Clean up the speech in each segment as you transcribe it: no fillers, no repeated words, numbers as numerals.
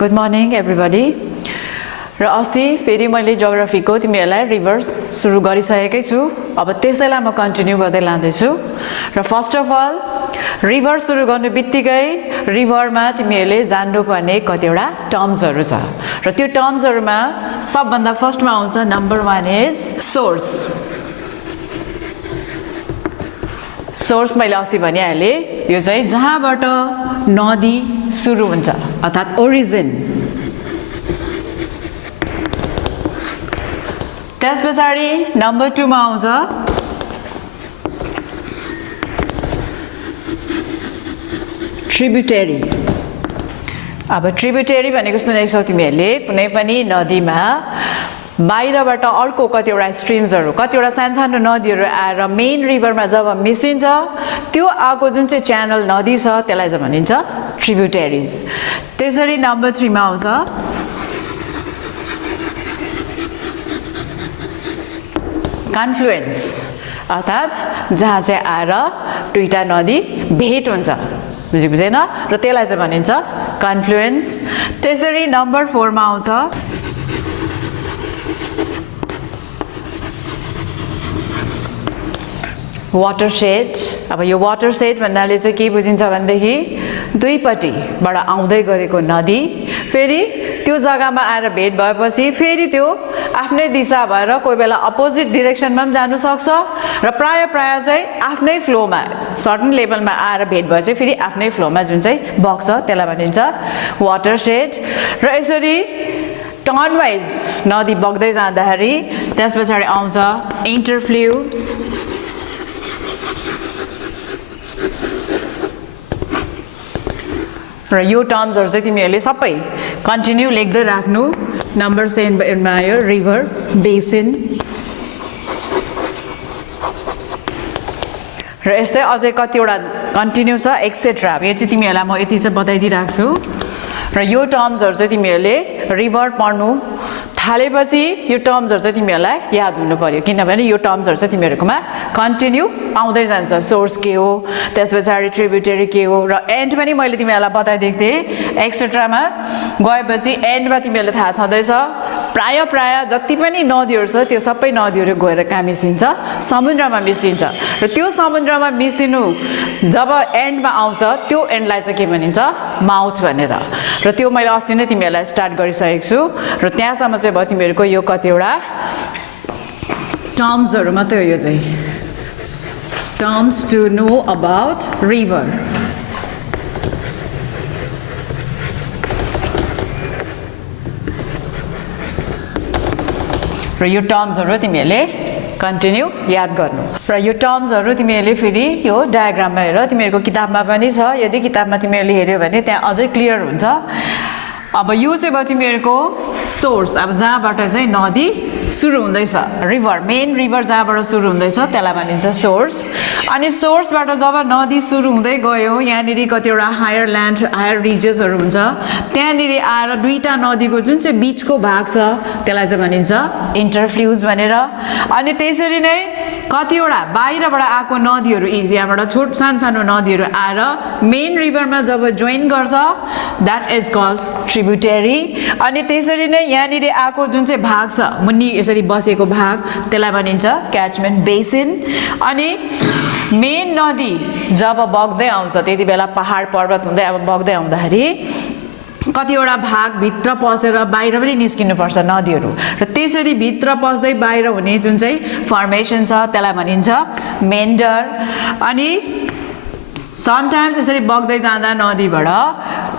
Good morning everybody. र अस्ति फेरि मैले जियोग्राफीको तिमीहरुलाई रिभर्स सुरु गरिसकेकै छु. अब त्यसैलाई म कन्टिन्यू गर्दै लाँदै छु. र फर्स्ट अफ अल रिभर सुरु गर्ने बित्तिकै रिभरमा तिमीहरुले जान्नुपर्ने कतिवटा टर्म्सहरु छ. र त्यो टर्म्सहरुमा सबभन्दा फर्स्टमा आउँछ नम्बर 1 इज सोर्स. सोर्स मैले अस्ति भनिहाले यो चाहिँ जहाँबाट नदी सुरु हुन्छ अर्थात ओरिजिन. त्यसपछि नम्बर 2 मा आउँछ ट्रिब्युटरी. अब ट्रिब्युटरी भनेको सुनेको छौ तिमीहरुले कुनै पनि नदीमा बाहिरबाट अर्को कतिवटा स्ट्रिम्सहरु कतिवटा सानो नदीहरु आएर मेन रिभरमा जब मिसिन्छ त्यो आको जुन चाहिँ च्यानल नदी छ त्यसलाई चाहिँ भनिन्छ ट्रिब्युटरीज. त्यसरी नम्बर 3 मा आउँछ कन्फ्लुएन्स अर्थात जहाँ चाहिँ आएर दुईटा नदी भेट हुन्छ. बुझेन र त्यसलाई चाहिँ भनिन्छ कन्फ्लुएन्स. त्यसरी नम्बर 4 मा आउँछ वाटरसेड. अब यो वाटरसेड भन्नाले चाहिँ के बुझिन्छ भनेदेखि दुईपट्टिबाट आउँदै गरेको नदी फेरि त्यो जग्गामा आएर भेट भएपछि फेरि त्यो आफ्नै दिशा भएर कोही बेला अपोजिट डाइरेक्सनमा पनि जानु सक्छ र प्राय चाहिँ आफ्नै फ्लोमा सर्टेन लेभलमा आएर भेट भएपछि फेरि आफ्नै फ्लोमा जुन चाहिँ बग्छ त्यसलाई भनिन्छ वाटरसेड. र यसरी टर्न वाइज नदी बग्दै जाँदाखेरि त्यसपछि आउँछ इन्टरफ्लुज. र यो टर्म्सहरु चाहिँ तिमीहरुले सबै कन्टिन्यू लेख्दै राख्नु. नम्बर 7 मा आयो रिभर बेसिन. र यस्तै अझै कतिवटा कन्टिन्यू छ एक्सेट्रा. यो चाहिँ तिमीहरुलाई म यति चाहिँ बताइदिराख्छु. र यो टर्म्सहरु चाहिँ तिमीहरुले रिभर पढ्नु थालेपछि यो टर्म्सहरु चाहिँ तिमीहरुलाई याद हुनु पर्यो किनभने यो टर्म्सहरु चाहिँ तिमीहरुकोमा कन्टिन्यू आउँदै जान्छ. सोर्स के हो, त्यसपछि ट्रिब्युटरी के हो र एन्ड पनि मैले तिमीहरुलाई बताइदिएको थिएँ. एक्सेट्रामा गएपछि एन्डमा तिमीहरुलाई थाहा छँदैछ प्राय जति पनि नदीहरु छ त्यो सबै नदीहरु गएर कहाँ मिसिन्छ समुद्रमा मिसिन्छ. र त्यो समुद्रमा मिसिनु जब एन्डमा आउँछ त्यो एन्डलाई चाहिँ के भनिन्छ माउथ भनेर. र त्यो मैले अस्ति नै तिमीहरुलाई स्टार्ट गरिसकेको छु. र त्यहाँसम्म चाहिँ भयो तिमीहरुको यो कतिवटा टर्म्सहरु मात्रै हो. यो चाहिँ terms to know about river. र यो टर्म्सहरु तिमीहरुले कन्टिन्यू याद गर्नु. र यो टर्म्सहरु तिमीहरुले फेरि यो डायग्राममा हेर तिमीहरुको किताबमा पनि छ. यदि किताबमा तिमीहरुले हेर्यो भने त्यहाँ अझै क्लियर हुन्छ. अब यो चाहिँ भयो तिमीहरुको सोर्स. अब जहाँबाट चाहिँ नदी सुरु हुँदैछ रिभर मेन रिभर जहाँबाट सुरु हुँदैछ त्यसलाई भनिन्छ सोर्स. अनि सोर्सबाट जब नदी सुरु हुँदै गयो यहाँनिर कतिवटा हायर ल्यान्ड हायर रिजेसहरु हुन्छ त्यहाँनिर आएर दुईटा नदीको जुन चाहिँ बीचको भाग छ त्यसलाई चाहिँ भनिन्छ इन्टरफ्लुज भनेर. अनि त्यसरी नै कतिवटा बाहिरबाट आएको नदीहरु यहाँबाट सानो नदीहरु आएर मेन रिभरमा जब जोइन गर्छ द्याट इज कल्ड ट्रिब्युटरी. अनि त्यसरी नै यहाँनिर आएको जुन चाहिँ भाग छ मुनि यसरी बसेको भाग त्यसलाई भनिन्छ क्याचमेन्ट बेसिन. अनि मेन नदी जब बग्दै आउँछ त्यति बेला पहाड पर्वत हुँदै अब बग्दै आउँदाखेरि कतिवटा भाग भित्र पसेर बाहिर पनि निस्किनु पर्छ नदीहरु. र त्यसरी भित्र पस्दै बाहिर हुने जुन चाहिँ फर्मेसन छ त्यसलाई भनिन्छ मेन्डर. अनि समटाइम्स यसरी बग्दै जाँदा नदीबाट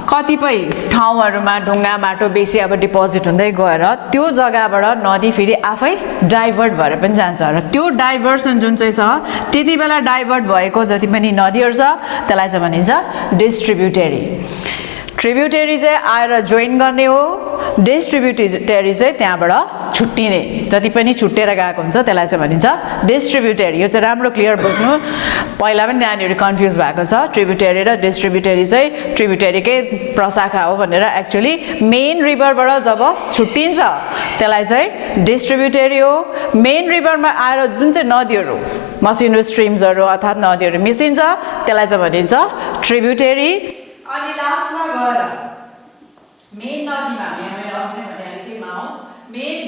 कतिपय ठाउँहरुमा ढुङ्गा माटो बेसी अब डिपोजिट हुँदै गएर त्यो जग्गाबाट नदी फेरि आफै डाइभर्ट भएर पनि जान्छ. र त्यो डाइभर्सन जुन चाहिँ छ त्यति बेला डाइभर्ट भएको जति पनि नदीहरु छ त्यसलाई चाहिँ भनिन्छ डिस्ट्रिब्युटरी. ट्रिब्युटरी चाहिँ आएर जोइन गर्ने हो. डिस्ट्रिब्युटरी चाहिँ त्यहाँबाट छुट्टिने जति पनि छुट्टेर गएको हुन्छ त्यसलाई चाहिँ भनिन्छ डिस्ट्रिब्युटरी. यो चाहिँ राम्रो क्लियर बुझ्नु. पहिला पनि नानीहरु कन्फ्युज भएको छ. ट्रिब्युटरी र डिस्ट्रिब्युटरी चाहिँ ट्रिब्युटरीकै प्रशाखा हो भनेर. एक्चुअली मेन रिभरबाट जब छुट्टिन्छ त्यसलाई चाहिँ डिस्ट्रिब्युटरी हो. मेन रिभरमा आएर जुन चाहिँ नदीहरु मसिनो स्ट्रिम्सहरु अर्थात नदीहरु मिसिन्छ त्यसलाई चाहिँ भनिन्छ ट्रिब्युटरी. अनि लास्टमा गएर मेन नदीमा मैले अघि नै भनेको थिएँ माउथ मेन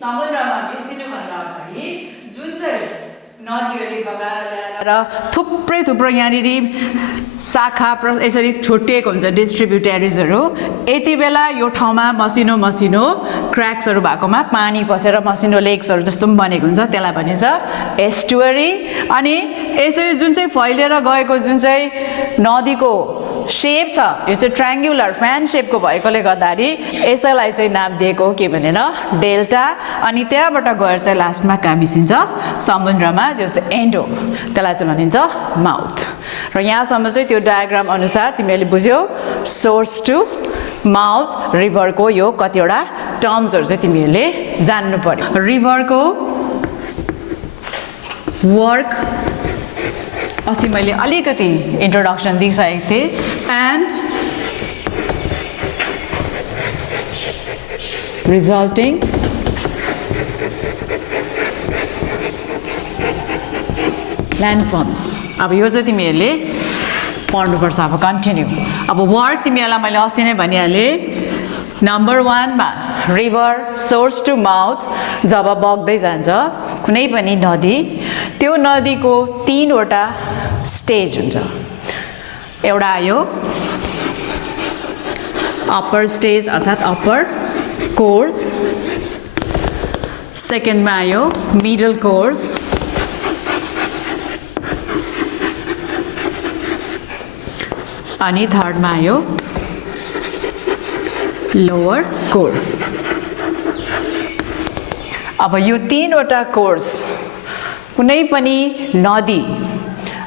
समुद्रमा मिसिनुभन्दा अगाडि जुन चाहिँ नदीहरूले बगाएर ल्याएर थुप्रै यहाँनिर शाखा यसरी छुट्टिएको हुन्छ डिस्ट्रिब्युटरिजहरू यति बेला यो ठाउँमा मसिनो क्र्याक्सहरू भएकोमा पानी पसेर मसिनो लेक्सहरू जस्तो पनि बनेको हुन्छ त्यसलाई भनिन्छ एस्टुअरी अनि यसरी जुन चाहिँ फैलिएर गएको जुन चाहिँ नदीको शेप छ यो चाहिँ ट्रायङ्गुलर फ्यान शेपको भएकोले गर्दाखेरि यसैलाई चाहिँ नाम दिएको के भनेर डेल्टा अनि त्यहाँबाट गएर चाहिँ लास्टमा कहाँ मिसिन्छ समुद्रमा जो चाहिँ एन्ड हो त्यसलाई चाहिँ भनिन्छ माउथ र यहाँसम्म चाहिँ त्यो डायग्राम अनुसार तिमीहरूले बुझ्यौ सोर्स टु माउथ रिभरको यो कतिवटा टर्म्सहरू चाहिँ तिमीहरूले जान्नु पर्यो रिभरको वर्क अस्ति मैले अलिकति इन्ट्रोडक्सन दिइसकेको थिएँ एन्ड रिजल्टिङ ल्यान्डफर्म्स अब यो चाहिँ तिमीहरूले पढ्नुपर्छ अब कन्टिन्यू अब वर्ड तिमीहरूलाई मैले अस्ति नै भनिहालेँ नम्बर 1 मा रिभर सोर्स टु माउथ जब बग्दै जान्छ कुनै पनि नदी त्यो नदीको 3 वटा स्टेज हुन्छ एउटा आयो अप्पर स्टेज अर्थात् अप्पर कोर्स सेकेन्डमा आयो मिडल कोर्स अनि थर्डमा आयो लोअर कोर्स अब यो 3 वटा कोर्स कुनै पनि नदी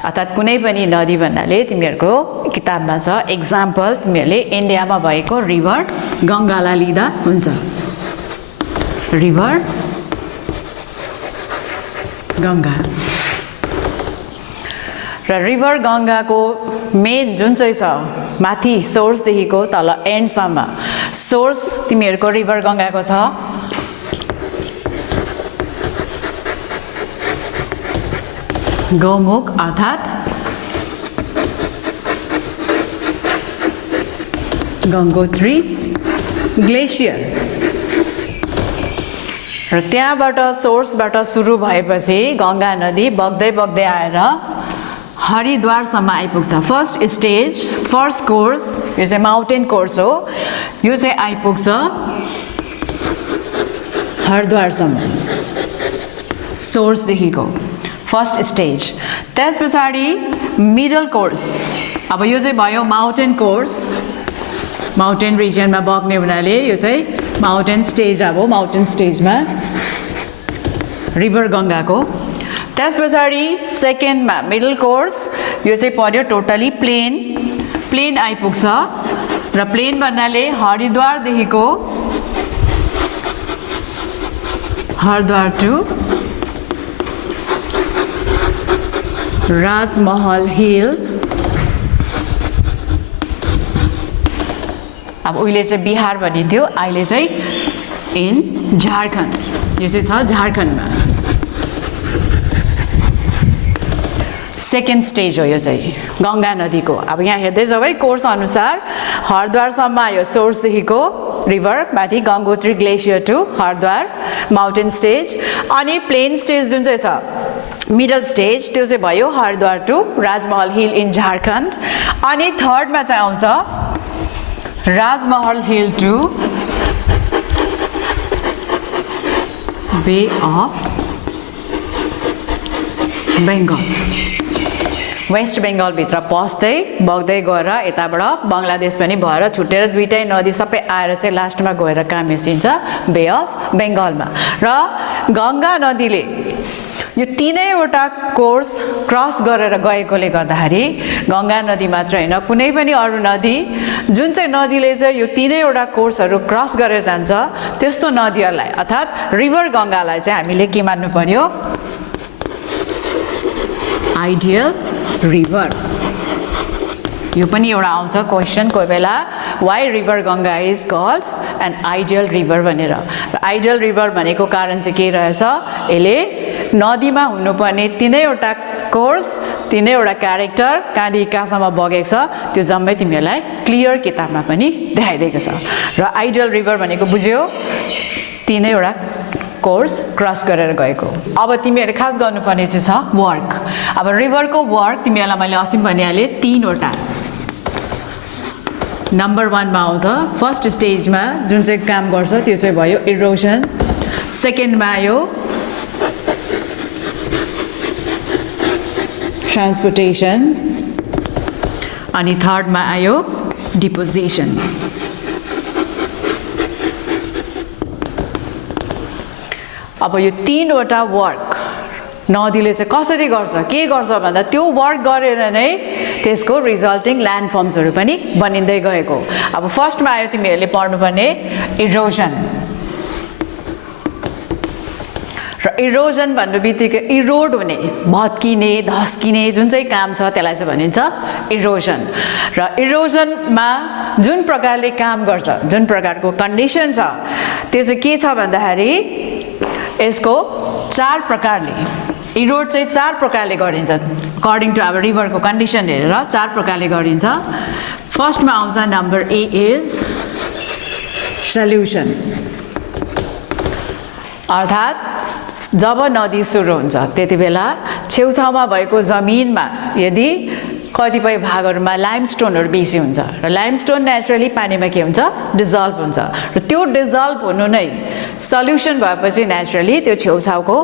अर्थात् कुनै पनि नदी भन्नाले तिमीहरूको किताबमा छ एक्जाम्पल तिमीहरूले इन्डियामा भएको रिभर गङ्गालाई लिँदा हुन्छ रिभर गङ्गा र रिभर गङ्गाको मेन जुन चाहिँ छ माथि सोर्सदेखिको तल एन्डसम्म सोर्स तिमीहरूको रिभर गङ्गाको छ गौमुख अर्थात् गङ्गोत्री ग्लेसियर र त्यहाँबाट सोर्सबाट सुरु भएपछि गङ्गा नदी बग्दै बग्दै आएर हरिद्वारसम्म आइपुग्छ फर्स्ट स्टेज फर्स्ट कोर्स यो चाहिँ माउन्टेन कोर्स हो यो चाहिँ आइपुग्छ हरिद्वारसम्म सोर्सदेखिको फर्स्ट स्टेज त्यस पछाडि मिडल कोर्स अब यो चाहिँ भयो माउन्टेन कोर्स माउन्टेन रिजनमा बग्ने हुनाले यो चाहिँ माउन्टेन स्टेज अब माउन्टेन स्टेजमा रिभर गङ्गाको त्यस पछाडि सेकेन्डमा मिडल कोर्स यो चाहिँ पर्यो टोटली प्लेन आइपुग्छ र प्लेन भन्नाले हरिद्वारदेखिको हरिद्वार टु राजमहल हिल अब उहिले चाहिँ बिहार भनिन्थ्यो अहिले चाहिँ इन झारखण्ड यो चाहिँ छ झारखण्डमा सेकेन्ड स्टेज हो यो चाहिँ गङ्गा नदीको अब यहाँ हेर्दै जाऊ है कोर्स अनुसार हरिद्वारसम्म आयो सोर्सदेखिको रिभर माथि Gangotri glacier to Haridwar mountain stage अनि प्लेन स्टेज जुन चाहिँ छ मिडल स्टेज त्यो चाहिँ भयो Haridwar to Rajmahal hill in Jharkhand अनि थर्डमा चाहिँ आउँछ Rajmahal hill to bay of Bengal west बेङ्गलभित्र पस्दै बग्दै गएर यताबाट बङ्गलादेश पनि भएर छुटेर दुईटै नदी सबै आएर चाहिँ लास्टमा गएर कहाँ मिसिन्छ बे अफ बेङ्गलमा र गङ्गा नदीले यो तीनैवटा कोर्स क्रस गरेर गएकोले गर्दाखेरि गङ्गा नदी मात्र होइन कुनै पनि अरू नदी जुन चाहिँ नदीले चाहिँ यो तीनैवटा कोर्सहरू क्रस गरेर जान्छ त्यस्तो नदीहरूलाई अर्थात् रिभर गङ्गालाई चाहिँ हामीले के मान्नु पर्यो आइडियल रिभर यो पनि एउटा आउँछ क्वेसन कोही बेला why river Ganga is called an ideal river भनेर र आइडियल रिभर भनेको कारण चाहिँ के रहेछ यसले नदीमा हुनुपर्ने तीनैवटा कोर्स तीनैवटा क्यारेक्टर कहाँदेखि कहाँसम्म बगेको छ त्यो जम्मै तिमीहरूलाई क्लियर किताबमा पनि देखाइदिएको छ र आइडियल रिभर भनेको बुझ्यौ तीनैवटा कोर्स क्रस गरेर गएको अब तिमीहरूले खास गर्नुपर्ने चाहिँ छ वर्क अब रिभरको वर्क तिमीहरूलाई मैले अस्ति पनि भनिहालेँ तीनवटा नम्बर 1 मा आउँछ फर्स्ट स्टेजमा जुन चाहिँ काम गर्छ त्यो चाहिँ भयो इरोजन सेकेन्डमा आयो ट्रान्सपोर्टेसन अनि थर्डमा आयो डिपोजिसन अब यो तीनवटा वर्क नदीले चाहिँ कसरी गर्छ के गर्छ भन्दा त्यो वर्क गरेर नै त्यसको रिजल्टिङ ल्यान्ड फर्म्सहरू पनि बनिँदै गएको अब फर्स्टमा आयो तिमीहरूले पढ्नुपर्ने इरोजन र इरोजन भन्नु बित्तिकै इरोड हुने भत्किने धस्किने जुन चाहिँ काम छ त्यसलाई चाहिँ भनिन्छ इरोजन र इरोजनमा जुन प्रकारले काम गर्छ जुन प्रकारको कन्डिसन छ त्यो चाहिँ के छ भन्दाखेरि यसको 4 प्रकारले इरोड चाहिँ 4 प्रकारले गरिन्छ अकर्डिङ टु अब रिभरको कन्डिसन हेरेर 4 प्रकारले गरिन्छ फर्स्टमा आउँछ नम्बर ए इज सल्युसन अर्थात् जब नदी सुरु हुन्छ त्यति बेला छेउछाउमा भएको जमिनमा यदि कतिपय भागहरूमा लाइमस्टोनहरू बेसी हुन्छ र लाइमस्टोन नेचुरली पानीमा के हुन्छ डिजल्भ हुन्छ र त्यो डिजल्भ हुनु नै सल्युसन भएपछि नेचुरली त्यो छेउछाउको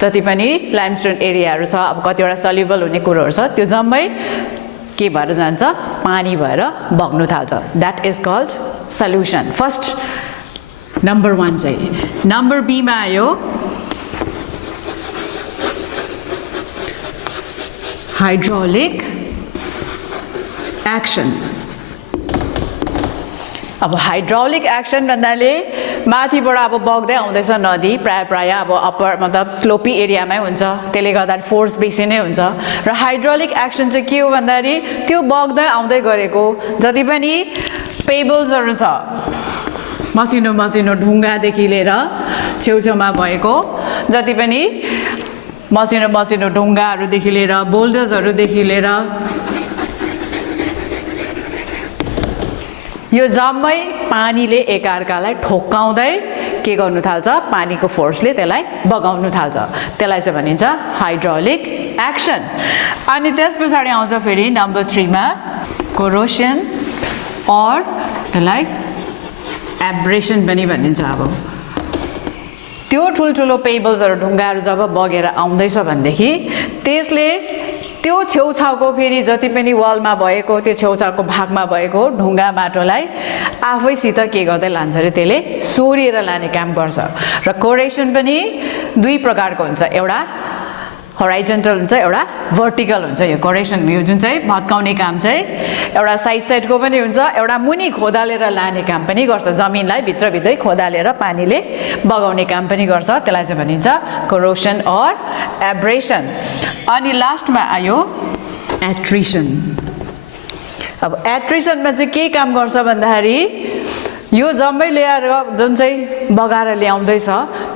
जति पनि लाइमस्टोन एरियाहरू छ अब कतिवटा सल्युबल हुने कुरोहरू छ त्यो जम्मै के भएर जान्छ पानी भएर बग्नु थाल्छ that is called solution first number 1 चाहिँ नम्बर बी मा आयो हाइड्रोलिक एक्सन अब हाइड्रोलिक एक्सन भन्नाले माथिबाट अब बग्दै आउँदैछ नदी प्राय अब अप्पर मतलब स्लोपी एरियामै हुन्छ त्यसले गर्दा फोर्स बेसी नै हुन्छ र हाइड्रोलिक एक्सन चाहिँ के हो भन्दाखेरि त्यो बग्दै आउँदै गरेको जति पनि पेबल्सहरू छ मसिनो मसिनो ढुङ्गादेखि लिएर छेउछेउमा भएको जति पनि मसिनो मसिनो ढुङ्गाहरूदेखि लिएर बोल्डर्सहरूदेखि लिएर यो जम्मै पानीले एकअर्कालाई ठोक्काउँदै के गर्नु थाल्छ पानीको फोर्सले त्यसलाई बगाउनु थाल्छ त्यसलाई चाहिँ भनिन्छ हाइड्रोलिक एक्सन अनि त्यस पछाडि आउँछ फेरि नम्बर 3 मा कोरोसन अर त्यसलाई एब्रेसन पनि भनिन्छ अब त्यो ठुल्ठुलो पेबल्सहरू ढुङ्गाहरू जब बगेर आउँदैछ भनेदेखि त्यसले त्यो छेउछाउको फेरि जति पनि वालमा भएको त्यो छेउछाउको भागमा भएको ढुङ्गा माटोलाई आफैसित के गर्दै लान्छ अरे त्यसले सोरिएर लाने काम गर्छ र कोरेसन पनि 2 प्रकारको हुन्छ एउटा होराइजन्टल हुन्छ एउटा भर्टिकल हुन्छ यो कोरेसन यो जुन चाहिँ भत्काउने काम चाहिँ एउटा साइडको पनि हुन्छ एउटा मुनि खोदालेर लाने काम पनि गर्छ जमिनलाई भित्रभित्रै खोदालेर पानीले बगाउने काम पनि गर्छ त्यसलाई चाहिँ भनिन्छ कोरोसन अर एब्रेसन अनि लास्टमा आयो एट्रिसन अब एट्रिसनमा चाहिँ के काम गर्छ भन्दाखेरि यो जम्मै ल्याएर जुन चाहिँ बगाएर ल्याउँदैछ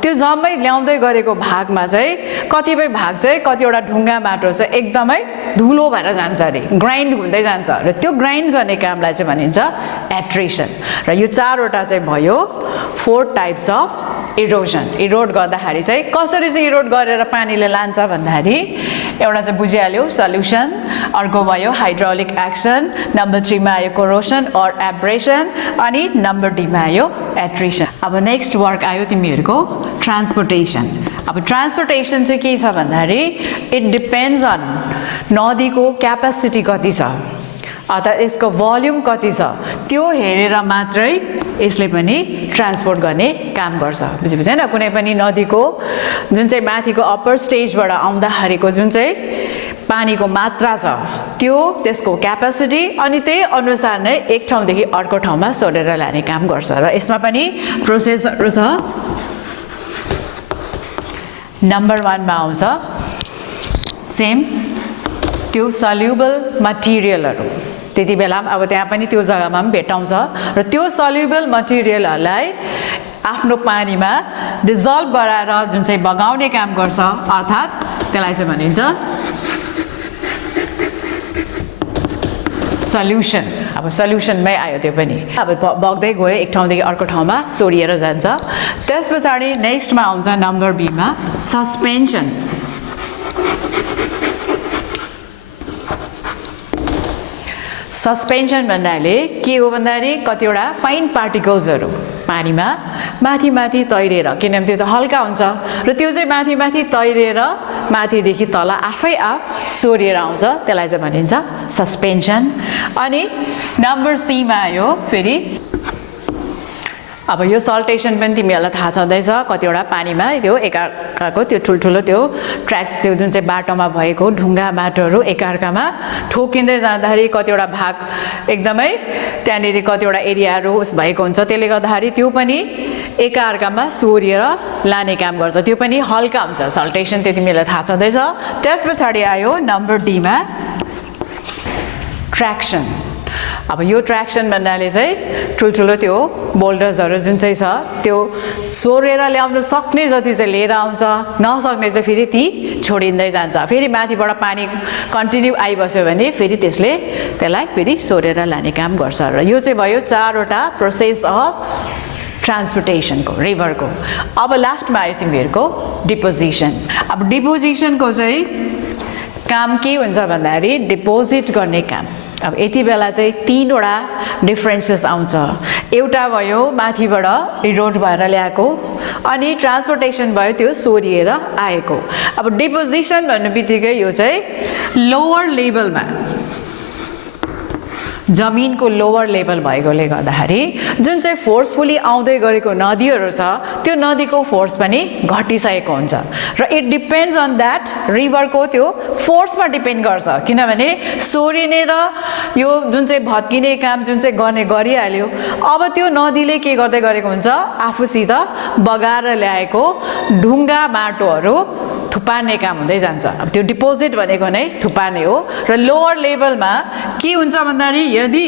त्यो जम्मै ल्याउँदै गरेको भागमा चाहिँ कतिपय भाग चाहिँ कतिवटा ढुङ्गा माटो चाहिँ एकदमै धुलो भएर जान्छ अरे ग्राइन्ड हुँदै जान्छ र त्यो ग्राइन्ड गर्ने कामलाई चाहिँ भनिन्छ एट्रिसन र यो 4वटा चाहिँ भयो 4 टाइप्स अफ इरोजन इरोड गर्दाखेरि चाहिँ कसरी चाहिँ इरोड गरेर पानीले लान्छ भन्दाखेरि एउटा चाहिँ बुझिहाल्यो सल्युसन अर्को भयो हाइड्रोलिक एक्सन नम्बर 3 मा आयो कोरोसन अर एब्रेसन अनि नम्बर डी मा आयो एट्रिसन अब नेक्स्ट वर्क आयो तिमीहरूको ट्रान्सपोर्टेसन अब ट्रान्सपोर्टेसन चाहिँ के छ भन्दाखेरि इट डिपेन्ड्स अन नदीको क्यापेसिटी कति छ अर्थात् यसको भोल्युम कति छ त्यो हेरेर मात्रै यसले पनि ट्रान्सपोर्ट गर्ने काम गर्छ बुझेपछि हैन कुनै पनि नदीको जुन चाहिँ माथिको अप्पर स्टेजबाट आउँदाखेरिको जुन चाहिँ पानीको मात्रा छ त्यो त्यसको क्यापेसिटी अनि त्यही अनुसार नै एक ठाउँदेखि अर्को ठाउँमा सोरेर लाने काम गर्छ र यसमा पनि प्रोसेसहरू छ नम्बर 1 मा आउँछ सेम त्यो सल्युबल मटेरियलहरू त्यति बेला अब त्यहाँ पनि त्यो जग्गामा पनि भेटाउँछ र त्यो सल्युबल मटेरियलहरूलाई आफ्नो पानीमा डिजल्भ गराएर जुन चाहिँ बगाउने काम गर्छ अर्थात् त्यसलाई चाहिँ भनिन्छ सल्युसन अब सल्युसनमै आयो त्यो पनि अब बग्दै गयो एक ठाउँदेखि अर्को ठाउँमा सोरिएर जान्छ त्यसपछि नेक्स्टमा आउँछ नम्बर बी मा सस्पेन्सन सस्पेन्सन भन्नाले के हो भन्दाखेरि कतिवटा फाइन पार्टिकल्सहरू पानीमा माथि माथि तैरेर किनभने त्यो त हल्का हुन्छ र त्यो चाहिँ माथि माथि तैरेर माथिदेखि तल आफै आफ सोरिएर आउँछ त्यसलाई चाहिँ भनिन्छ सस्पेन्सन अनि नम्बर सी मा आयो फेरि अब यो सल्टेसन पनि तिमीहरूलाई थाहा छँदैछ कतिवटा पानीमा त्यो एकअर्काको त्यो ठुल्ठुलो त्यो ट्र्याक्स त्यो जुन चाहिँ बाटोमा भएको ढुङ्गा माटोहरू एकअर्कामा ठोकिँदै जाँदाखेरि कतिवटा भाग एकदमै त्यहाँनिर कतिवटा एरियाहरू उस भएको हुन्छ त्यसले गर्दाखेरि त्यो पनि एकअर्कामा सोरिएर लाने काम गर्छ त्यो पनि हल्का हुन्छ सल्टेसन त्यो तिमीहरूलाई थाहा छँदैछ त्यस पछाडि आयो नम्बर डी मा ट्र्याक्सन अब यो ट्र्याक्सन भन्नाले चाहिँ ठुल्ठुलो त्यो बोल्डर्सहरू जुन चाहिँ छ त्यो सोरेर ल्याउन सक्ने जति चाहिँ लिएर आउँछ नसक्ने चाहिँ फेरि ती छोडिँदै जान्छ फेरि माथिबाट पानी कन्टिन्यू आइबस्यो भने फेरि त्यसलाई फेरि सोरेर लाने काम गर्छ र यो चाहिँ भयो चारवटा प्रोसेस अफ ट्रान्सपोर्टेसनको रिभरको अब लास्टमा आयो तिमीहरूको डिपोजिसन अब डिपोजिसनको चाहिँ काम के हुन्छ भन्दाखेरि डिपोजिट गर्ने काम अब यति बेला चाहिँ तीनवटा डिफरेन्सेस आउँछ एउटा भयो माथिबाट इरोड भएर ल्याएको अनि ट्रान्सपोर्टेसन भयो त्यो सोरिएर आएको अब डिपोजिसन भन्ने बित्तिकै यो चाहिँ लोवर लेभलमा जमिनको लोवर लेभल भएकोले गर्दाखेरि जुन चाहिँ फोर्सफुली आउँदै गरेको नदीहरू छ त्यो नदीको फोर्स पनि घटिसकेको हुन्छ र इट डिपेन्ड्स अन द्याट रिभरको त्यो फोर्समा डिपेन्ड गर्छ किनभने सोरिने र यो जुन चाहिँ भत्किने काम जुन चाहिँ गर्ने गरिहाल्यो अब त्यो नदीले के गर्दै गरेको हुन्छ आफूसित बगाएर ल्याएको ढुङ्गा माटोहरू थुपार्ने काम हुँदै जान्छ अब त्यो डिपोजिट भनेको नै थुपार्ने हो र लोवर लेभलमा के हुन्छ भन्दाखेरि यदि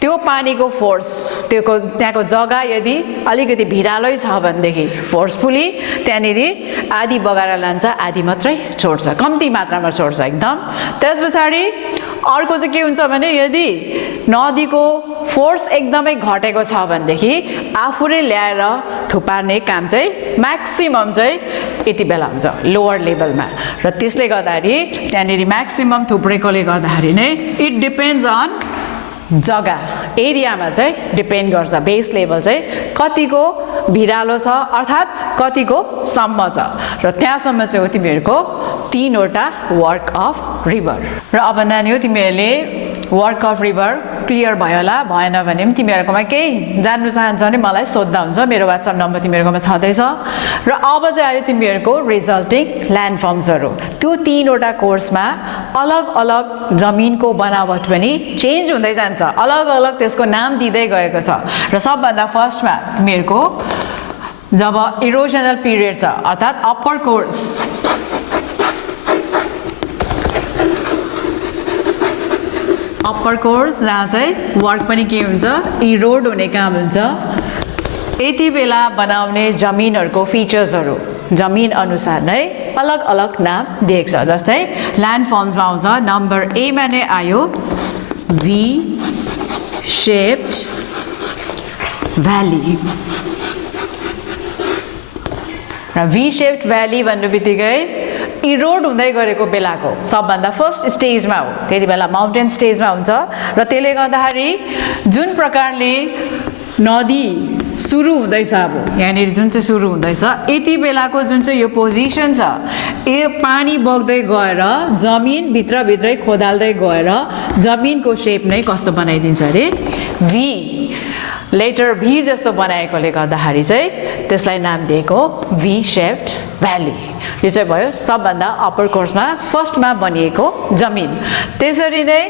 त्यो पानीको फोर्स त्यहाँको जग्गा यदि अलिकति भिरालै छ भनेदेखि फोर्सफुली त्यहाँनिर आधी बगाएर लान्छ आधी मात्रै छोड्छ कम्ती मात्रामा छोड्छ एकदम त्यस पछाडि अर्को चाहिँ के हुन्छ भने यदि नदीको फोर्स एकदमै घटेको छ भनेदेखि आफूले ल्याएर थुपार्ने काम चाहिँ म्याक्सिमम चाहिँ यति बेला हुन्छ लोवर लेभलमा र त्यसले गर्दाखेरि त्यहाँनिर म्याक्सिमम थुप्रेकोले गर्दाखेरि नै इट डिपेन्ड्स अन जग्गा एरियामा चाहिँ डिपेन्ड गर्छ बेस लेभल चाहिँ कतिको भिरालो छ अर्थात् कतिको सम्म छ र त्यहाँसम्म चाहिँ हो तिमीहरूको तीनवटा वर्क अफ रिभर र अब नानी हो तिमीहरूले वर्क अफ रिभर क्लियर भयो होला भएन भने पनि तिमीहरूकोमा केही जान्नु चाहन्छ भने मलाई सोध्दा हुन्छ मेरो वाट्सएप नम्बर तिमीहरूकोमा छँदैछ र अब चाहिँ आयो तिमीहरूको रिजल्टिङ ल्यान्ड फर्म्सहरू त्यो तीनवटा कोर्समा अलग अलग जमिनको बनावट पनि चेन्ज हुँदै जान्छ अलग अलग त्यसको नाम दिँदै गएको छ र सबभन्दा फर्स्टमा तिमीहरूको जब इरोजनल पिरियड छ अर्थात् अप्पर कोर्स अप्पर कोर्स जहाँ चाहिँ वर्क पनि के हुन्छ इरोड हुने काम हुन्छ यति बेला बनाउने जमिनहरूको फिचर्सहरू जमिन अनुसार नै अलग अलग नाम दिएको छ जस्तै ल्यान्ड फर्म्समा आउँछ नम्बर ए मा नै आयो भी शेप्ड भ्याली र भी शेप्ड भ्याली भन्नु बित्तिकै इरोड हुँदै गरेको बेलाको सबभन्दा फर्स्ट स्टेजमा हो त्यति बेला माउन्टेन स्टेजमा हुन्छ र त्यसले गर्दाखेरि जुन प्रकारले नदी सुरु हुँदैछ अब यहाँनिर जुन चाहिँ सुरु हुँदैछ यति बेलाको जुन चाहिँ यो पोजिसन छ यो पानी बग्दै गएर जमिन भित्रभित्रै खोदाल्दै गएर जमिनको सेप नै कस्तो बनाइदिन्छ अरे भी लेटर भी जस्तो बनाएकोले गर्दाखेरि चाहिँ त्यसलाई नाम दिएको भी शेप्ड भ्याली यो चाहिँ भयो सबभन्दा अप्पर कोर्समा फर्स्टमा बनिएको जमिन त्यसरी नै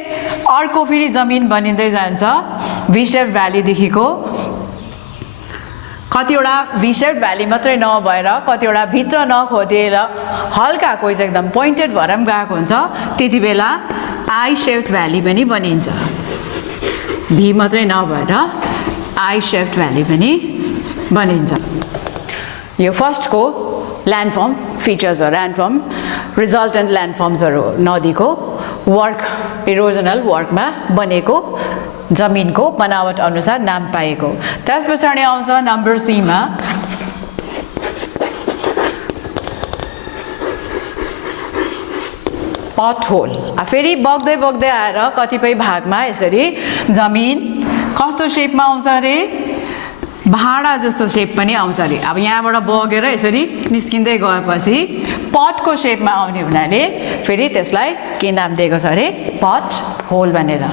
अर्को फेरि जमिन बनिँदै जान्छ भी शेप्ड भ्यालीदेखिको कतिवटा भी शेप्ड भ्याली मात्रै नभएर कतिवटा भित्र नखोदिएर हल्का कोही चाहिँ एकदम पोइन्टेड भएर पनि गएको हुन्छ त्यति बेला आई शेप्ड भ्याली पनि बनिन्छ भी मात्रै नभएर आई शेप्ड भ्याली पनि बनिन्छ यो फर्स्टको ल्यान्ड फर्म फिचर्सहरू ल्यान्ड फर्म रिजल्टेन्ट ल्यान्ड फर्म्सहरू नदीको वर्क इरोजनल वर्कमा बनेको जमिनको बनावट अनुसार नाम पाएको। त्यस पछाडि आउँछ नम्बर सी मा पटहोल। फेरि बग्दै बग्दै आएर कतिपय भागमा यसरी जमिन कस्तो शेपमा आउँछ अरे, भाडा जस्तो शेप पनि आउँछ अरे। अब यहाँबाट बगेर यसरी निस्किँदै गएपछि पटको शेपमा आउने हुनाले फेरि त्यसलाई के नाम दिएको छ अरे, पट होल भनेर।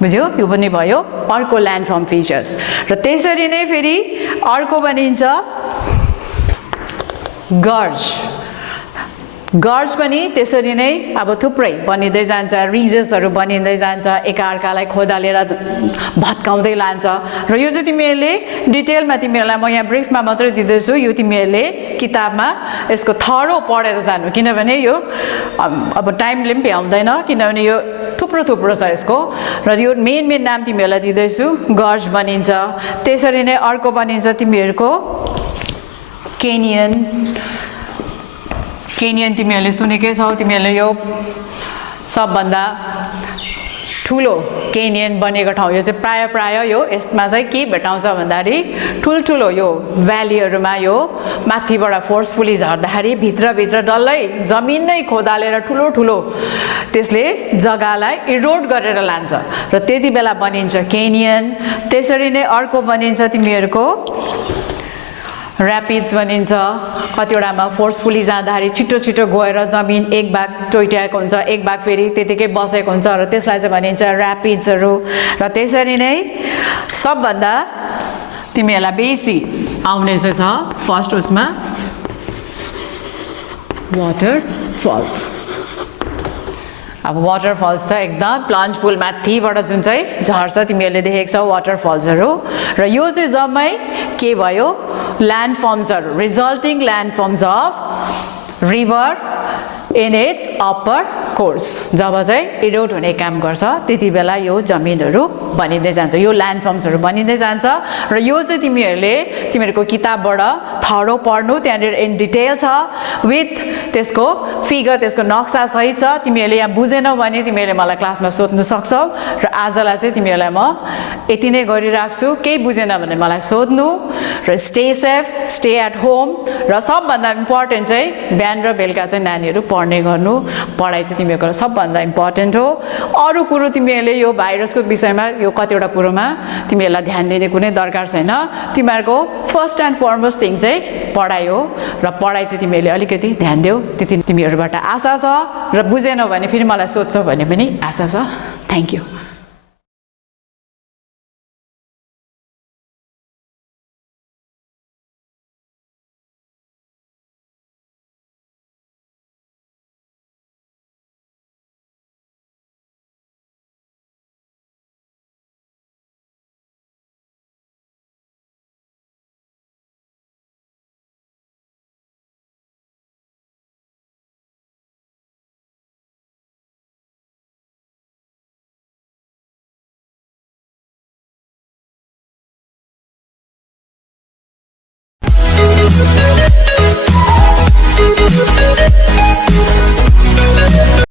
बुझ्यो? यो पनि भयो अर्को ल्यान्डफर्म फिचर्स। र त्यसरी नै फेरि अर्को बनिन्छ गर्ज। गर्ज पनि त्यसरी नै अब थुप्रै बनिँदै जान्छ, रिजेसहरू बनिँदै जान्छ, एकाअर्कालाई खोदालेर भत्काउँदै लान्छ। र यो चाहिँ तिमीहरूले डिटेलमा तिमीहरूलाई म यहाँ ब्रिफमा मात्रै दिँदैछु, यो तिमीहरूले किताबमा यसको थरो पढेर जानु, किनभने यो अब टाइमले पनि भ्याउँदैन, किनभने यो थुप्रो छ यसको। र यो मेन नाम तिमीहरूलाई दिँदैछु, गर्ज बनिन्छ। त्यसरी नै अर्को बनिन्छ तिमीहरूको केनियन। केनियन तिमीहरूले सुनेकै छौ, तिमीहरूले यो सबभन्दा ठुलो केनियन बनेको ठाउँ। यो चाहिँ प्राय यो यसमा चाहिँ के भेटाउँछ भन्दाखेरि ठुल्ठुलो यो भ्यालीहरूमा यो माथिबाट फोर्सफुली झर्दाखेरि भित्रभित्र डल्लै जमिन नै खोदालेर ठुलो त्यसले जग्गालाई इरोड गरेर लान्छ र त्यति बेला बनिन्छ केनियन। त्यसरी नै अर्को बनिन्छ तिमीहरूको ऱ्यापिड्स बनिन्छ। कतिवटामा फोर्सफुली जाँदाखेरि छिटो गएर जमिन एक भाग टोइट्याएको हुन्छ, एक भाग फेरि त्यतिकै बसेको हुन्छ र त्यसलाई चाहिँ भनिन्छ ऱ्यापिड्सहरू। र त्यसरी नै सबभन्दा तिमीहरूलाई बेसी आउने चाहिँ छ फर्स्ट उसमा वाटरफल्स। अब वाटरफल्स त एकदम प्लन्ज पुल माथिबाट जुन चाहिँ झर्छ तिमीहरूले देखेको छौ वाटरफल्सहरू। र यो चाहिँ जम्मै के भयो, ल्यान्डफर्म्सहरू, resulting landforms of river in its upper course. जब चाहिँ इरोड हुने काम गर्छ त्यति बेला यो जमिनहरू बनिँदै जान्छ, यो ल्यान्डफर्म्सहरू बनिँदै जान्छ। र यो चाहिँ तिमीहरूको किताबबाट थरो पढ्नु, त्यहाँनिर इन डिटेल छ विथ त्यसको फिगर, त्यसको नक्सा सहित छ। तिमीहरूले यहाँ बुझेनौ भने तिमीहरूले मलाई क्लासमा सोध्नु सक्छौ। र आजलाई चाहिँ तिमीहरूलाई म यति नै गरिराख्छु। केही बुझेन भने मलाई सोध्नु। र stay safe, stay at home. र सबभन्दा इम्पोर्टेन्ट चाहिँ बिहान र बेलुका चाहिँ नानीहरू पढ्ने गर्नु। पढाइ चाहिँ तिमीहरूको सबभन्दा इम्पोर्टेन्ट हो। अरू कुरो तिमीहरूले यो भाइरसको विषयमा यो कतिवटा कुरोमा तिमीहरूलाई ध्यान दिने कुनै दरकार छैन। तिमीहरूको फर्स्ट एन्ड फरमोस्ट थिङ चाहिँ पढाइ हो। र पढाइ चाहिँ तिमीहरूले अलिकति ध्यान देऊ, त्यति तिमीहरूबाट आशा छ। र बुझेनौ भने फेरि मलाई सोध्छौ भने पनि आशा छ। Thank you.